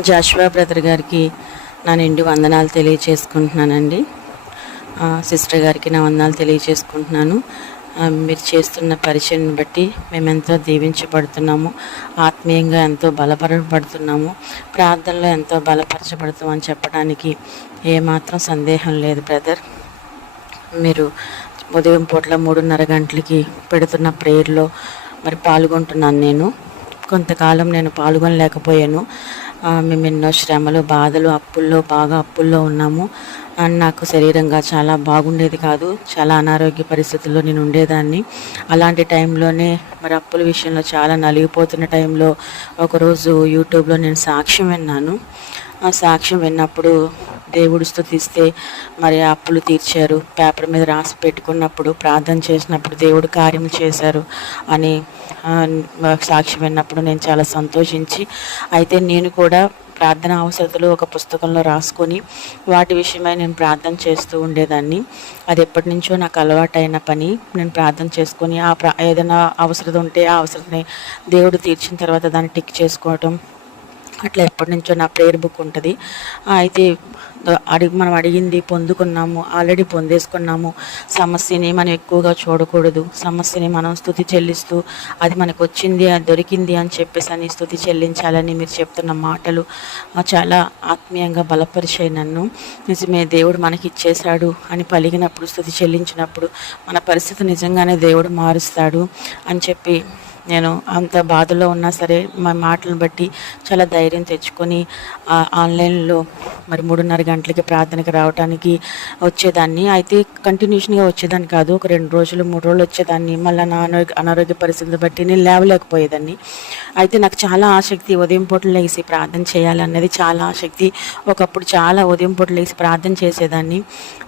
Jashuva brother గారికి నా నిండు వందనాలు తెలియచేసుకుంటున్నానండి. సిస్టర్ గారికి నా వందనాలు తెలియచేసుకుంటున్నాను. మీరు చేస్తున్న పరిచయం బట్టి మేమెంతో దీవించబడుతున్నాము. ఆత్మీయంగా ఎంతో బలపరపడుతున్నాము. ప్రార్థనలో ఎంతో బలపరచబడుతామని చెప్పడానికి ఏమాత్రం సందేహం లేదు బ్రదర్. మీరు ఉదయం పూట్ల మూడున్నర గంటలకి పెడుతున్న ప్రేయర్లో మరి పాల్గొంటున్నాను నేను. కొంతకాలం నేను పాల్గొనలేకపోయాను. మేము ఎన్నో శ్రమలు బాధలు అప్పుల్లో బాగా అప్పుల్లో ఉన్నాము. అండ్ నాకు శరీరంగా చాలా బాగుండేది కాదు. చాలా అనారోగ్య పరిస్థితుల్లో నేను ఉండేదాన్ని. అలాంటి టైంలోనే మరి అప్పుల విషయంలో చాలా నలిగిపోతున్న టైంలో ఒకరోజు యూట్యూబ్లో నేను సాక్ష్యం విన్నాను. ఆ సాక్ష్యం విన్నప్పుడు దేవుడు స్థుతిస్తే మరి అప్పులు తీర్చారు. పేపర్ మీద రాసి పెట్టుకున్నప్పుడు ప్రార్థన చేసినప్పుడు దేవుడు కార్యం చేశారు అని సాక్షి విన్నప్పుడు నేను చాలా సంతోషించి అయితే నేను కూడా ప్రార్థన అవసరతలు ఒక పుస్తకంలో రాసుకొని వాటి విషయమై నేను ప్రార్థన చేస్తూ ఉండేదాన్ని. అది ఎప్పటి నుంచో నాకు అలవాటైన పని. నేను ప్రార్థన చేసుకొని ఆ ప్రా ఏదైనా అవసరం ఉంటే ఆ అవసరతని దేవుడు తీర్చిన తర్వాత దాన్ని టిక్ చేసుకోవటం అట్లా ఎప్పటి నుంచో నా ప్రేయర్ బుక్ ఉంటుంది. అయితే అడిగి మనం అడిగింది పొందుకున్నాము ఆల్రెడీ పొందేసుకున్నాము. సమస్యని మనం ఎక్కువగా చూడకూడదు. సమస్యని మనం స్థుతి చెల్లిస్తూ అది మనకు వచ్చింది అది దొరికింది అని చెప్పేసి అని స్థుతి చెల్లించాలని మీరు చెప్తున్న మాటలు చాలా ఆత్మీయంగా బలపరిచాయి నన్ను. నిజమే దేవుడు మనకి ఇచ్చేశాడు అని పలిగినప్పుడు స్థుతి చెల్లించినప్పుడు మన పరిస్థితి నిజంగానే దేవుడు మారుస్తాడు అని చెప్పి నేను అంత బాధలో ఉన్నా సరే మా మాటలను బట్టి చాలా ధైర్యం తెచ్చుకొని ఆన్లైన్లో మరి మూడున్నర గంటలకి ప్రార్థనకి రావడానికి వచ్చేదాన్ని. అయితే కంటిన్యూషన్గా వచ్చేదాన్ని కాదు ఒక రెండు రోజులు మూడు రోజులు వచ్చేదాన్ని. మళ్ళీ నా అనారోగ్య అనారోగ్య పరిస్థితులు బట్టి నేను లేవలేకపోయేదాన్ని. అయితే నాకు చాలా ఆసక్తి ఉదయం పూట లేచి ప్రార్థన చేయాలన్నది చాలా ఆసక్తి. ఒకప్పుడు చాలా ఉదయం పూట లేచి ప్రార్థన చేసేదాన్ని.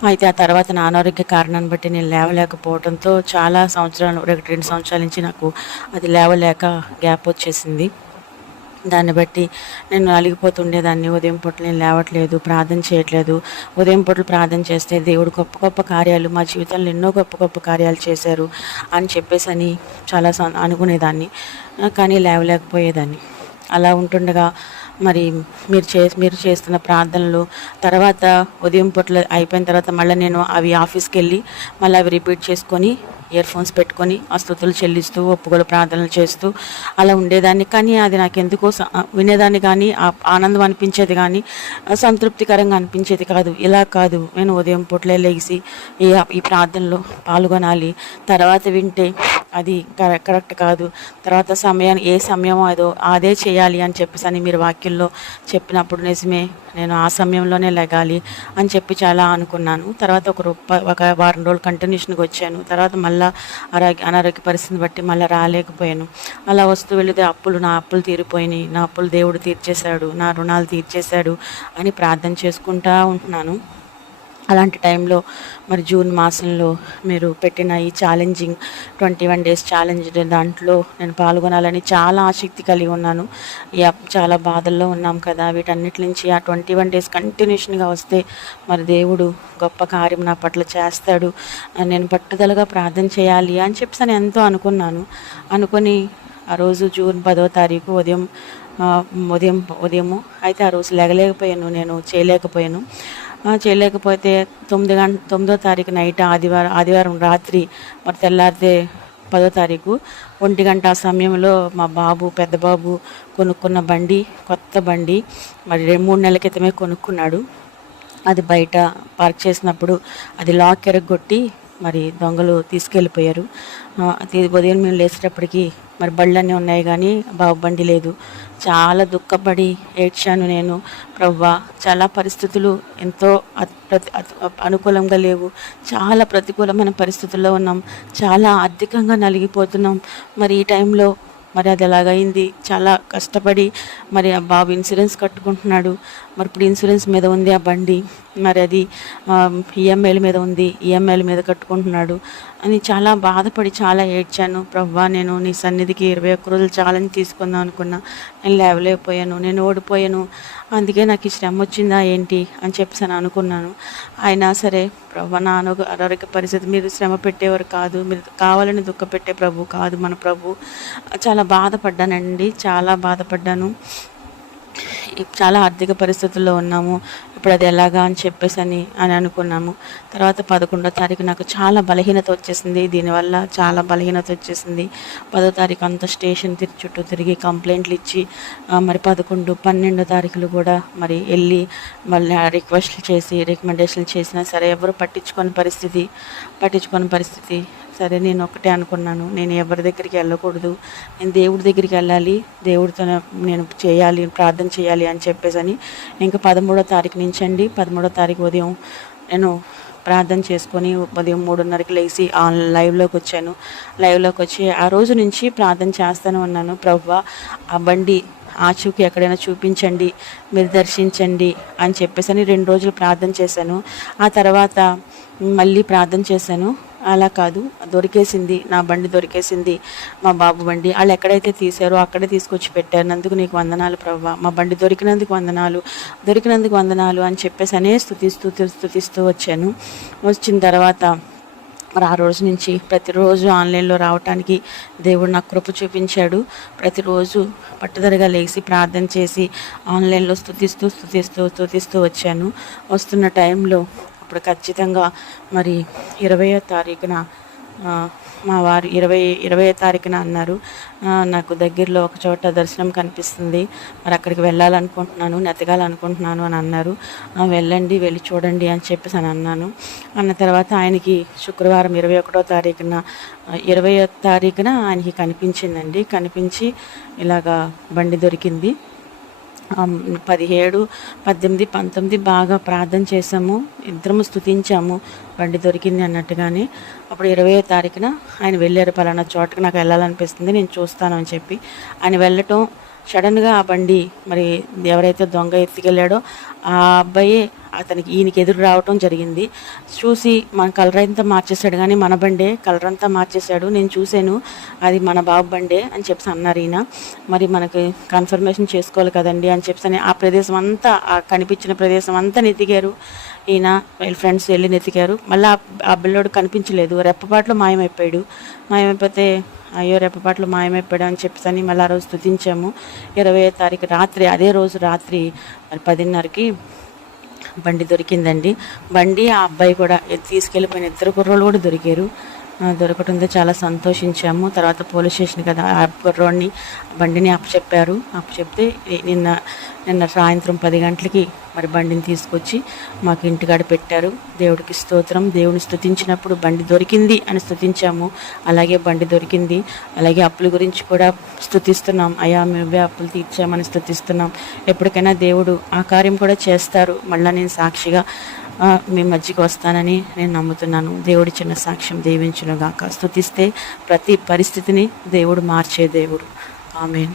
అయితే ఆ తర్వాత నా అనారోగ్య కారణాన్ని బట్టి నేను లేవలేకపోవడంతో చాలా సంవత్సరాలు ఒక రెండు సంవత్సరాల నుంచి నాకు అది లేవలేక గ్యాప్ వచ్చేసింది. దాన్ని బట్టి నేను అలిగిపోతుండేదాన్ని ఉదయం పూట నేను లేవట్లేదు ప్రార్థన చేయట్లేదు. ఉదయం పూటలు ప్రార్థన చేస్తే దేవుడు గొప్ప గొప్ప కార్యాలు మా జీవితంలో ఎన్నో గొప్ప గొప్ప కార్యాలు చేశారు అని చెప్పేసి అని చాలా అనుకునేదాన్ని. కానీ లేవలేకపోయేదాన్ని. అలా ఉంటుండగా మరి మీరు చే మీరు చేస్తున్న ప్రార్థనలు తర్వాత ఉదయం పూట్ల అయిపోయిన తర్వాత మళ్ళీ నేను అవి ఆఫీస్కి వెళ్ళి మళ్ళీ అవి రిపీట్ చేసుకొని ఇయర్ ఫోన్స్ పెట్టుకొని అస్తుతులు చెల్లిస్తూ ఒప్పుకోలు ప్రార్థనలు చేస్తూ అలా ఉండేదాన్ని. కానీ అది నాకు ఎందుకో వినేదాన్ని కానీ ఆనందం అనిపించేది కానీ సంతృప్తికరంగా అనిపించేది కాదు. ఇలా కాదు. నేను ఉదయం పొట్లే లేచి ఈ ఈ ప్రార్థనలో పాల్గొనాలి. తర్వాత వింటే అది కరెక్ట్ కరెక్ట్ కాదు. తర్వాత సమయం ఏ సమయమో అదో అదే చేయాలి అని చెప్పేసి అని మీరు వాక్యంలో చెప్పినప్పుడు నిజమే నేను ఆ సమయంలోనే లెగాలి అని చెప్పి చాలా అనుకున్నాను. తర్వాత ఒక రూప ఒక వారం రోజులు కంటిన్యూషన్కి వచ్చాను. తర్వాత మళ్ళీ ఆరోగ్య అనారోగ్య పరిస్థితిని బట్టి మళ్ళీ రాలేకపోయాను. అలా వస్తూ వెళితే అప్పులు నా అప్పులు తీరిపోయినాయి. నా అప్పులు దేవుడు తీర్చేశాడు నా రుణాలు తీర్చేశాడు అని ప్రార్థన చేసుకుంటా ఉంటున్నాను. అలాంటి టైంలో మరి జూన్ మాసంలో మీరు పెట్టిన ఈ challenging twenty one days challenge దాంట్లో నేను పాల్గొనాలని చాలా ఆసక్తి కలిగి ఉన్నాను. చాలా బాధల్లో ఉన్నాం కదా. వీటన్నిటి నుంచి ఆ ట్వంటీ వన్ డేస్ కంటిన్యూషన్గా వస్తే మరి దేవుడు గొప్ప కార్యం నా పట్ల చేస్తాడు. నేను పట్టుదలగా ప్రార్థన చేయాలి అని చెప్పి నేను ఎంతో అనుకున్నాను. అనుకొని ఆ రోజు జూన్ పదో తారీఖు ఉదయం ఉదయం ఉదయము అయితే ఆ రోజు లేగలేకపోయాను. నేను చేయలేకపోయాను. చేయలేకపోతే తొమ్మిది గంట తొమ్మిదో తారీఖు నైట్ ఆదివారం ఆదివారం రాత్రి మరి తెల్లారితే పదో తారీఖు ఒంటి గంట ఆ సమయంలో మా బాబు పెద్ద బాబు కొనుక్కున్న బండి కొత్త బండి మరి రెండు మూడు నెలల క్రితమే కొనుక్కున్నాడు. అది బయట పార్క్ చేసినప్పుడు అది లాక్ ఎరగొట్టి మరి దొంగలు తీసుకెళ్ళిపోయారు. ఉదయం మేము లేచేటప్పటికి మరి బళ్ళన్నీ ఉన్నాయి కానీ బాబు బండి లేదు. చాలా దుఃఖపడి ఏడ్చాను నేను. ప్రవ్వా చాలా పరిస్థితులు ఎంతో అనుకూలంగా లేవు. చాలా ప్రతికూలమైన పరిస్థితుల్లో ఉన్నాం. చాలా ఆర్థికంగా నలిగిపోతున్నాం. మరి ఈ టైంలో మరి అది ఎలాగైంది చాలా కష్టపడి మరి ఆ బాబు ఇన్సూరెన్స్ కట్టుకుంటున్నాడు. మరి ఇప్పుడు ఇన్సూరెన్స్ మీద ఉంది ఆ బండి మరి అది ఈఎంఐల మీద ఉంది ఈఎంఐల మీద కట్టుకుంటున్నాడు అని చాలా బాధపడి చాలా ఏడ్చాను. ప్రవ్వా నేను నీ సన్నిధికి ఇరవై ఒక్క రోజులు చాలని తీసుకుందాం అనుకున్నా. నేను లేవలేకపోయాను నేను ఓడిపోయాను. అందుకే నాకు ఈ శ్రమ వచ్చిందా ఏంటి? అని చెప్పేసి అని అనుకున్నాను. అయినా సరే ప్రభు నా అనారోగ్య పరిస్థితి మీరు శ్రమ పెట్టేవారు కాదు. మీరు కావాలని దుఃఖపెట్టే ప్రభు కాదు మన ప్రభు. చాలా బాధపడ్డానండి చాలా బాధపడ్డాను. చాలా ఆర్థిక పరిస్థితుల్లో ఉన్నాము. ఇప్పుడు అది ఎలాగా అని చెప్పేసి అని అని అనుకున్నాము. తర్వాత పదకొండో తారీఖు నాకు చాలా బలహీనత వచ్చేసింది. దీనివల్ల చాలా బలహీనత వచ్చేసింది. పదో తారీఖు అంతా స్టేషన్ తిరిగి చుట్టూ తిరిగి కంప్లైంట్లు ఇచ్చి మరి పదకొండు పన్నెండో తారీఖులు కూడా మరి వెళ్ళి మళ్ళీ రిక్వెస్ట్లు చేసి రికమెండేషన్లు చేసినా సరే ఎవరు పట్టించుకోని పరిస్థితి పట్టించుకోని పరిస్థితి సరే నేను ఒకటే అనుకున్నాను. నేను ఎవరి దగ్గరికి వెళ్ళకూడదు. నేను దేవుడి దగ్గరికి వెళ్ళాలి. దేవుడితో నేను చేయాలి ప్రార్థన చేయాలి అని చెప్పేసి అని ఇంకా పదమూడో తారీఖు నుంచి అండి. పదమూడో తారీఖు ఉదయం నేను ప్రార్థన చేసుకొని ఉదయం మూడున్నరకి లేచి ఆన్ లైవ్లోకి వచ్చాను. లైవ్లోకి వచ్చి ఆ రోజు నుంచి ప్రార్థన చేస్తాను ఉన్నాను ప్రభు ఆ బండి ఆచూకి ఎక్కడైనా చూపించండి మీరు దర్శించండి అని చెప్పేసి అని రెండు రోజులు ప్రార్థన చేశాను. ఆ తర్వాత మళ్ళీ ప్రార్థన చేశాను. అలా కాదు. దొరికేసింది. నా బండి దొరికేసింది. మా బాబు బండి. వాళ్ళు ఎక్కడైతే తీసారో అక్కడే తీసుకొచ్చి పెట్టారు. నీకు వందనాలు ప్రవ్వ. మా బండి దొరికినందుకు వందనాలు. దొరికినందుకు వందనాలు అని చెప్పేసి అనే స్థుతిస్తూ స్థుతిస్తూ వచ్చాను. వచ్చిన తర్వాత మరి ఆ రోజు నుంచి ప్రతిరోజు ఆన్లైన్లో రావటానికి దేవుడు నాకు కృప చూపించాడు. ప్రతిరోజు పట్టుదలగా లేచి ప్రార్థన చేసి ఆన్లైన్లో స్థుతిస్తూ స్థుతిస్తూ స్థుతిస్తూ వచ్చాను. వస్తున్న టైంలో ఇప్పుడు ఖచ్చితంగా మరి ఇరవయో తారీఖున మా వారు ఇరవై ఇరవై తారీఖున అన్నారు. నాకు దగ్గరలో ఒక చోట దర్శనం కనిపిస్తుంది. మరి అక్కడికి వెళ్ళాలనుకుంటున్నాను నెతగాలనుకుంటున్నాను అని అన్నారు. వెళ్ళండి వెళ్ళి చూడండి అని చెప్పేసి అని అన్నాను. అన్న తర్వాత ఆయనకి శుక్రవారం ఇరవై ఒకటో తారీఖున ఇరవై తారీఖున ఆయనకి కనిపించిందండి. కనిపించి ఇలాగా బండి దొరికింది. పదిహేడు పద్దెనిమిది పంతొమ్మిది బాగా ప్రార్థన చేసాము ఇద్దరము స్థుతించాము బండి దొరికింది అన్నట్టుగానే అప్పుడు ఇరవై తారీఖున ఆయన వెళ్ళారు పలానా చోటకి నాకు వెళ్ళాలనిపిస్తుంది నేను చూస్తాను అని చెప్పి. ఆయన వెళ్ళటం సడన్గా ఆ బండి మరి ఎవరైతే దొంగ ఎత్తుకెళ్ళాడో ఆ అబ్బాయి అతనికి ఈయనకి ఎదురు రావటం జరిగింది. చూసి మన కలర్ అంతా మార్చేశాడు కానీ మన బండే కలర్ అంతా మార్చేశాడు. నేను చూశాను అది మన బాబు బండే అని చెప్పి అన్నారు ఈయన. మరి మనకి కన్ఫర్మేషన్ చేసుకోవాలి కదండి అని చెప్పి ఆ ప్రదేశం అంతా ఆ కనిపించిన ప్రదేశం అంతా నెతికారు. ఈయన వీళ్ళ ఫ్రెండ్స్ వెళ్ళి నెతికారు. మళ్ళీ ఆ- బిల్లోడు పిల్లోడు కనిపించలేదు. రెప్పపాట్లో మాయమైపోయాడు. మాయమైపోతే అయ్యో రెప్పపాట్లు మాయమైపోయాడు అని చెప్పేసి అని మళ్ళీ ఆ రోజు స్థుతించాము ఇరవై తారీఖు రాత్రి అదే రోజు రాత్రి మరి పదిన్నరకి బండి దొరికిందండి. బండి ఆ అబ్బాయి కూడా తీసుకెళ్ళిపోయిన ఇద్దరు కుర్రోళ్ళు కూడా దొరికారు. దొరకడంతో చాలా సంతోషించాము. తర్వాత పోలీస్ స్టేషన్ కదా ఆ కుర్రోడిని బండిని అప్పచెప్పారు. అప్పచెప్తే నిన్న నిన్న సాయంత్రం పది గంటలకి మరి బండిని తీసుకొచ్చి మాకు ఇంటికాడ పెట్టారు. దేవుడికి స్తోత్రం. దేవుని స్థుతించినప్పుడు బండి దొరికింది అని స్థుతించాము అలాగే బండి దొరికింది. అలాగే అప్పుల గురించి కూడా స్థుతిస్తున్నాం అయ్యా మేమే అప్పులు తీర్చామని స్థుతిస్తున్నాం ఎప్పటికైనా దేవుడు ఆ కార్యం కూడా చేస్తారు. మళ్ళీ నేను సాక్షిగా మీ మధ్యకి వస్తానని నేను నమ్ముతున్నాను. దేవుడి చిన్న సాక్ష్యం దీవించునుగాక. స్థుతిస్తే ప్రతి పరిస్థితిని దేవుడు మార్చే దేవుడు. ఆమె